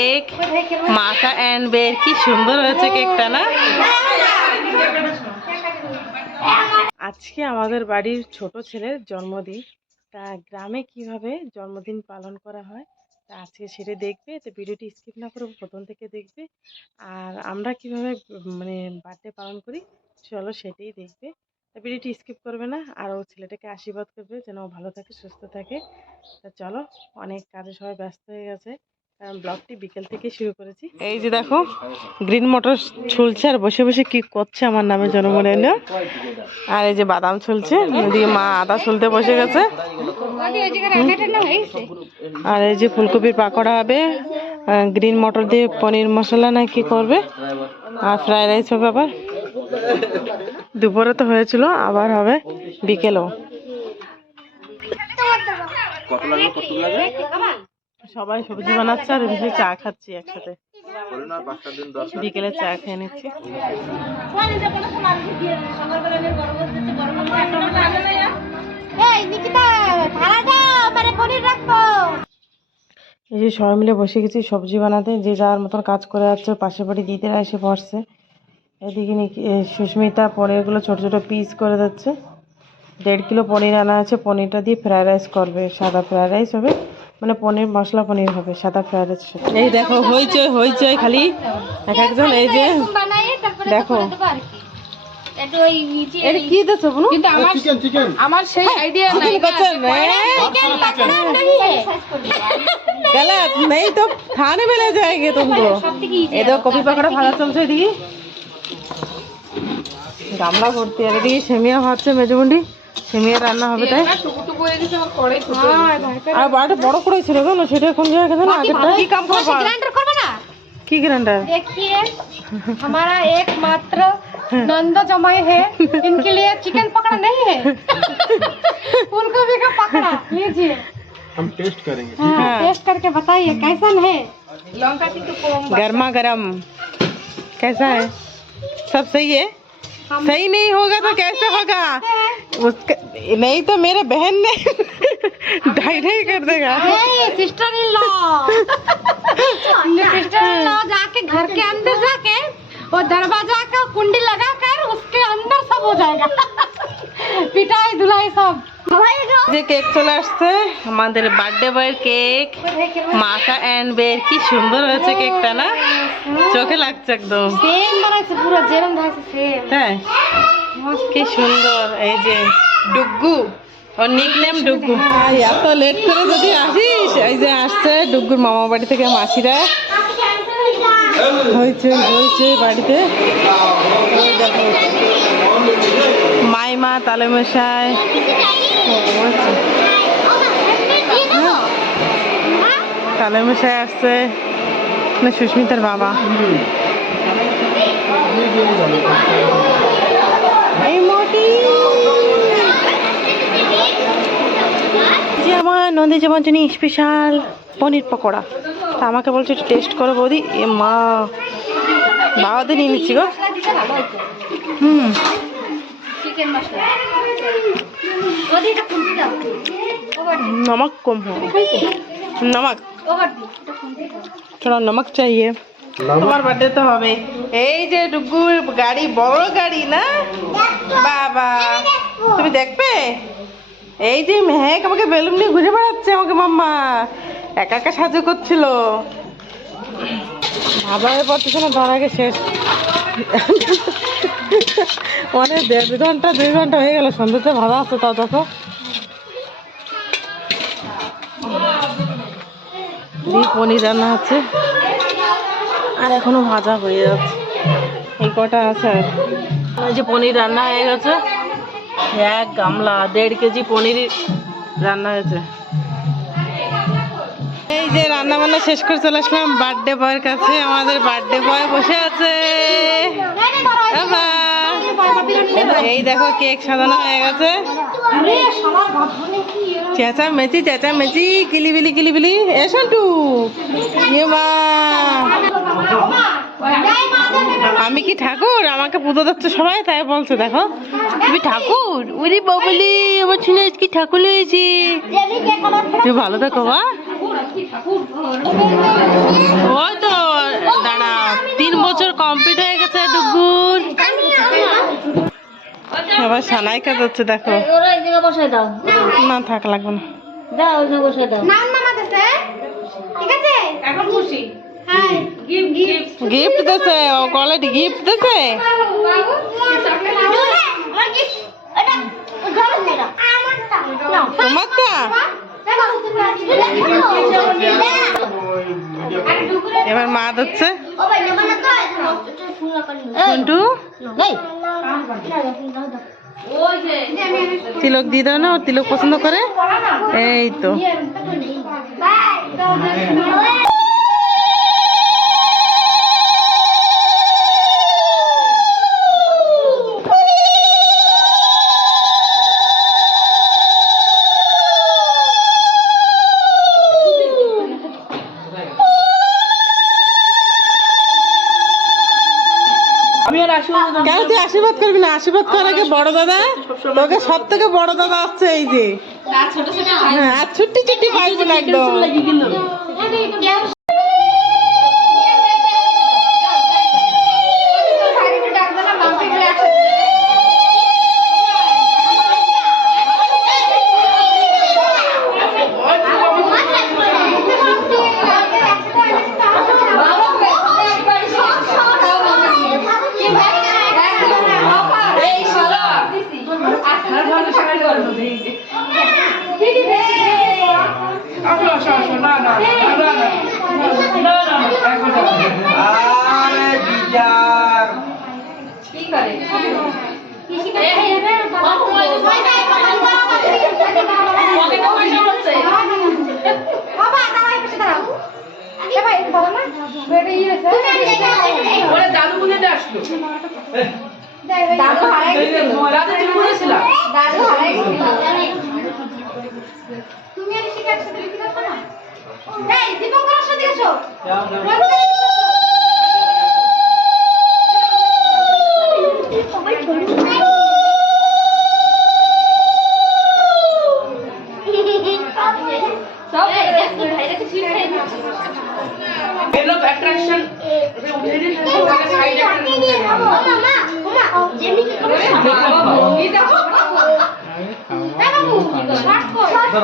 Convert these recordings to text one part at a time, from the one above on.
Cake মাথা and বের, কি সুন্দর হয়েছে কেকটা না? আজকে আমাদের বাড়ির ছোট ছেলের জন্মদিন। তা গ্রামে কীভাবে জন্মদিন পালন করা হয়, তা আজকে সেটা দেখবে। তো ভিডিওটি স্কিপ না করে প্রথম থেকে দেখবে। আর আমরা কীভাবে মানে বার্থডে পালন করি, চলো সেটাই দেখবে। তা ভিডিওটি স্কিপ করবে না, আর ও ছেলেটাকে আশীর্বাদ করবে যেন ও ভালো থাকে, সুস্থ থাকে। তা চলো, অনেক কাজে সবাই ব্যস্ত হয়ে গেছে। ব্লগটি বিকেল থেকে শুরু করেছি। এই যে দেখো গ্রিন মটর ছুলছে আর বসে বসে কি করছে আমার নামে জন্মদিন আর এই যে বাদাম ছুলছে এদিকে মা আদা ছুলতে বসে গেছে। আর এই যে ফুলকপির পাকোড়া হবে গ্রিন মটর দিয়ে পনির মশলা না কি করবে? আর ফ্রাইড রাইস হবে আবার। দুপুরে তো হয়েছিল আবার হবে বিকেলেও। কত লাগবে কত লাগে সবাই সবজি বানাচ্ছে আর এমনি চা খাচ্ছি একসাথে। বিকেলে চা খেয়ে নিচ্ছি। এই যে সবাই মিলে বসে গেছি সবজি বানাতে যে যার মতন কাজ করে যাচ্ছে পাশে বাড়ি দিদিরা এসে বসছে। এদিকে সুস্মিতা পনিরগুলো ছোট ছোট পিস করে দিচ্ছে। দেড় কিলো পনির আনা আছে পনিরটা দিয়ে ফ্রাইড রাইস করবে সাদা ফ্রাইড রাইস হবে। মানে পনির মশলা পনির হবে সাদা ফ্রাইড রাইস এই দেখো হইচই হইচই খালি এক একজন এই যে বানাই তারপরে দেখো দেবো আর কি একটু ওই নিচে এটা কি দিচ্ছ বুনু কিন্তু আমার আমার সেই আইডিয়া নাই चिकन बच्चन है नहीं है गलत नहीं तो खाने में ले जाएंगे तुमको এই দেখো কপি পাকোড়া ভাজা চলছে এদিকে গামলা ভর্তি আর এদিকে সেমিয়া ভাজছে মেজমুন্ডি সেমিয়া রান্না হবে তাই টুকু হয়ে গেছে আমার কড়াই ছোট আর বাড়িটা বড় করে ছিল জানো সেটা কোন জায়গায় জানো আগেরটা কি কাম করবা ग्राइंडर करबो ना কি গ্রাইন্ডার देखिए हमारा एकमात्र नंदा जमाई है इनके लिए चिकन पकड़ा नहीं है उनको भी का पकड़ा लीजिए हम टेस्ट करेंगे हाँ, टेस्ट करके बताइए कैसन है লঙ্কা কিন্তু কম गर्मा गर्म कैसा है सब सही है सही नहीं होगा तो कैसे होगा? उसका नहीं तो मेरे बहन ने ढाई ढाई कर देगा। Sister in law sister in law जाके घर के अंदर जाके वो दरवाज़ा का कुंडी लगा कर उसके अंदर सब हो जाएगा। पिटाई धुलाई सब। যে কেক চলে আসছে আমাদের বার্থডে বয়ের কেক। মাথা অ্যান্ড বের কি সুন্দর হয়েছে কেকটা না? চোখে লাগছে একদম। হ্যাঁ কি সুন্দর এই যে ডুগু। ওর নিকনেম ডুগু। এত লেট করে যদি আসিস এই যে আসছে ডুগুর মামা বাড়ি থেকে মাসিরা। হয়েছে হয়েছে বাড়িতে। মাইমা তালেমশায় তালে মশাই আসছে। না সুস্মিতার বাবা। এই মোটি। যে আমার নন্দী যাওয়ার জন্য স্পেশাল পনির পকোড়া। তা আমাকে বলছে একটু টেস্ট করো বৌদি। এ মা, বাবাদের নিয়ে নিচ্ছি গো। হুম। नमक कम हो नमक ওভার দি এটা কুন্ডি দাও थोड़ा नमक चाहिए তোমার বার্থডে তো হবে এই যে ডুগুর গাড়ি বড় গাড়ি না বাবা তুমি দেখবে এই যে মেহেক আমাকে বেলুন নিয়ে ঘুরে বেড়াচ্ছে আমাকে মাম্মা একা একা সাহায্য করছিল ভাবা হয়ে পড়তেছে না তার আগে শেষ অনেক দেড় দু ঘন্টা দুই ঘন্টা হয়ে গেল সন্ধ্যেতে ভালো আসতো তাও দেখো এই পনির রান্না হচ্ছে। আর এখনও ভাজা হয়ে যাচ্ছে। এই কটা আছে আর। যে পনির রান্না হয়ে গেছে। এক গামলা, দেড় কেজি পনির রান্না হয়েছে। এই যে রান্না বান্না শেষ করে চলে আসলাম। বার্থডে বয়ের কাছে আমাদের বার্থডে বয় বসে আছে। এই দেখো কেক সাজানো হয়ে গেছে। চেঁচামেচি চেঁচামেচি, কিলিবিলি কিলিবিলি। এ টু এ মা। আমি কি ঠাকুর? আমাকে পুজো দিচ্ছে সবাই, তাই বলছে, দেখো। তুমি ঠাকুর? ওরে বাবলি, আমার শুনে কি ঠাকুর হয়েছি। তুমি ভালো থাকো বা ওই তো দাঁড়া তিন বছর কমপ্লিট সবাই সানাই কাজ হচ্ছে দেখো না থাক লাগবে না দাও ওই ঠিক আছে এখন খুশি হ্যাঁ গিফট গিফট গিফট দিছে ও কলেজ গিফট দিছে তোমারটা এবার মা ও যে। তিলক দিয়ে দাও না ওর তিলক পছন্দ করে। এই তো। কেন তুই আশীর্বাদ করবি না? আশীর্বাদ করার আগে বড় দাদা তোকে সব থেকে বড় দাদা আসছে এই যে। হ্যাঁ আর ছুটি ছুটি পাইবো না একদম। ওরা দাদু বলে আসলো? দাদু হারাই গেছিল। দাদু তুমি দাদু হারাই গেছিল। তুমি আর শিকার সাথে লিখতে পারছ না? এই দীপঙ্কর সাথে এসো।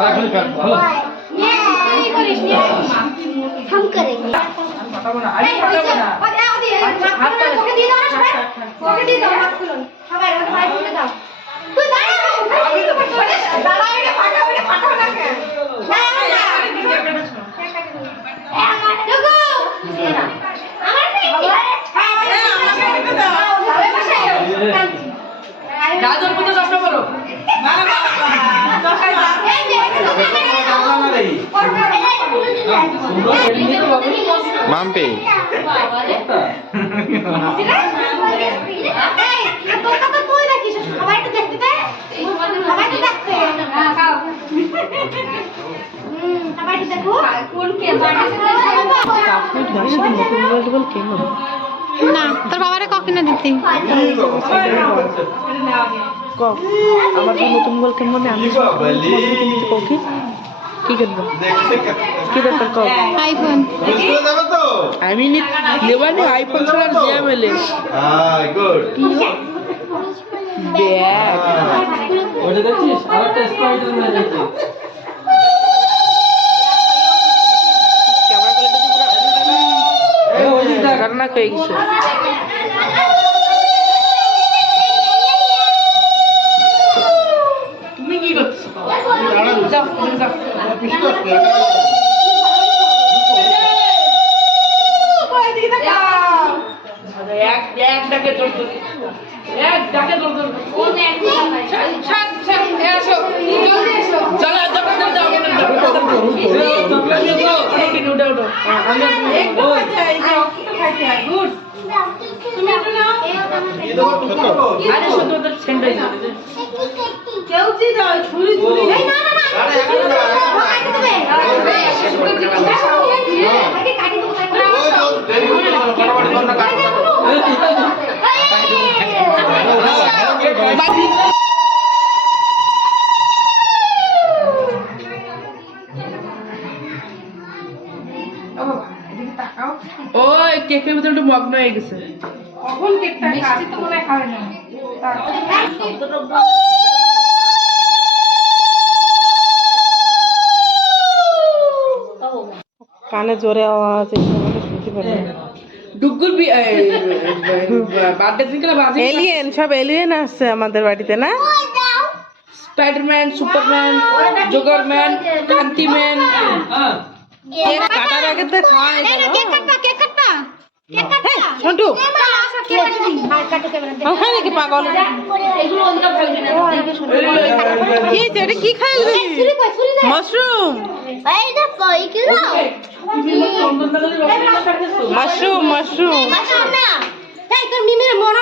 আমার দাদুর পুজো যত্ন করো মাম্পি সবাই তো দেখতে দে সবাই তো দেখতে হ্যাঁ খাও হুম সবাই তো দেখো কোন কে না তোর বাবারে কখনো দিতি? ক? আমার তো নতুন বল কেমন আমি কি? কি করব? কি দরকার ক আইফোন আমি নেবানি আইফোন ছাড়া জিয়া মেলে ব্যাগ ক্যামেরা কোয়ালিটি পুরো কান্না হয়ে গেছে। তুমি এক এক ডাকে এক ডাকে দৌড় দৌড় কোন এক এসো জলদি এসো চলো উঠে গুড আরে শুধু ওদের সেন্টাই এই না না না ও কাটি দেবে হয়ে গেছে। কখন কেকটা মিষ্টি তো মনে হয় না। কানে জোরে আওয়াজ শুনতে পারে বার্থডে বাজে এলিয়েন সব এলিয়েন আসছে আমাদের বাড়িতে না? স্পাইডারম্যান সুপারম্যান জোগারম্যান কান্তিম্যান কেক কাটার আগে তো খাওয়া হয়ে গেল। সন্টু। পাগল? মাশরুম। মাশরুম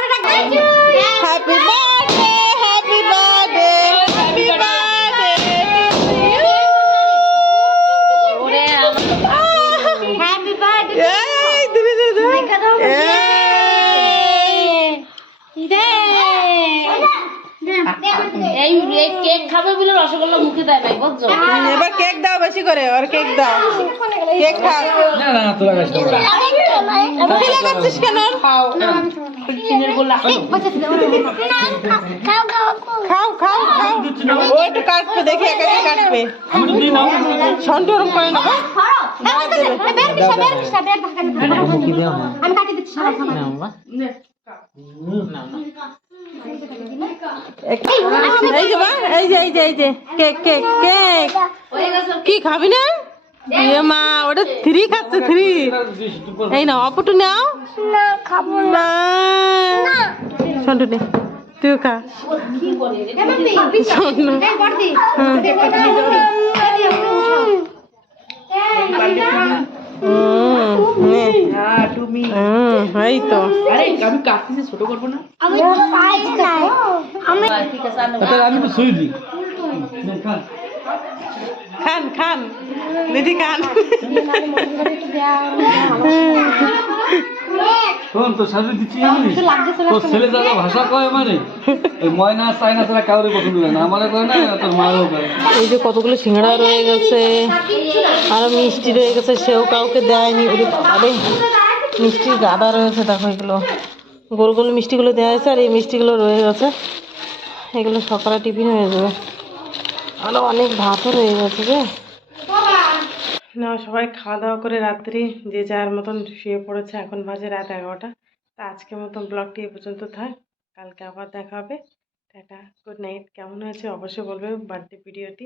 রাখবে হ্যাপি বার্থডে খাবে বলে রসগোল্লা মুখে দেয় নাই বুঝছ? এবার কেক দাও বেশি করে আর কেক দাও। কেক খাও। কি লাগাচ্ছিস কেন? চিনের গোলা খাও খাও খাও খাও। খাও ও একটু কাটবে দেখি একা একা কাটবে। সন্টু ওরম করে নেব আমি কাটি দিচ্ছি এই যে মা এই যে কেক কেক কেক কি খাবি না মা ওটা থ্রি খাচ্ছে থ্রি এই নাও অপটু নাও না খাব না সন্টু নে তুই খা নে। হ্যাঁ তুমি হুম, এই তো আরে আমি কাটতেছি ছোট করব না আমি তো পাই নাই আমি আমি তো শুই দিই খান খান দিদি খান শোন তো শাশুড়ি দিচ্ছি জানিস তোর ছেলে যারা ভাষা কয় মানে ওই ময়না চায়না তারা কাউরে পছন্দ করে না আমারে করে না তোর মায়েরও করে। এই যে কতগুলো সিঙ্গাড়া রয়ে গেছে আরও মিষ্টি রয়ে গেছে সেও কাউকে দেয়নি ওরে আরে মিষ্টির গাদা রয়েছে দেখো এগুলো। গোল গোল মিষ্টিগুলো দেওয়া হয়েছে আর এই মিষ্টিগুলো রয়ে গেছে। এগুলো সকালে টিফিন হয়ে যাবে। আরও অনেক ভাতও রয়ে গেছে যে না, সবাই খাওয়া দাওয়া করে রাত্রি যে যার মতন শুয়ে পড়েছে, এখন বাজে রাত এগারোটা। তা আজকের মতন ব্লগটি এ পর্যন্ত থাক। কালকে আবার দেখা হবে। Tata, good night. কেমন হয়েছে অবশ্যই বলবে বার্থডে ভিডিওটি।